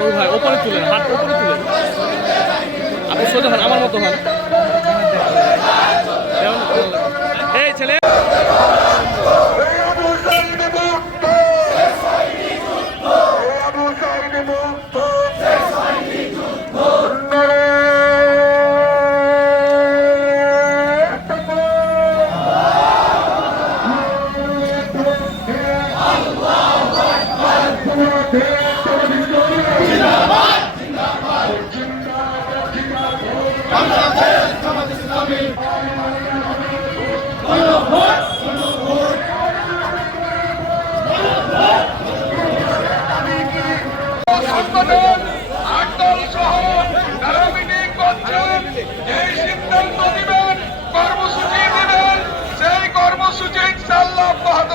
ওঠান ও ভাই ওপরে তুলেন, হাত ওপরে তুলেন। আপনি সোজা হন, আমার মতো হন। এই ছেলে। Yeah. সিদ্ধান্ত দিবেন কর্মসূচি দিবেন সেই কর্মসূচির ইনশাল্লাহ অব্যাহত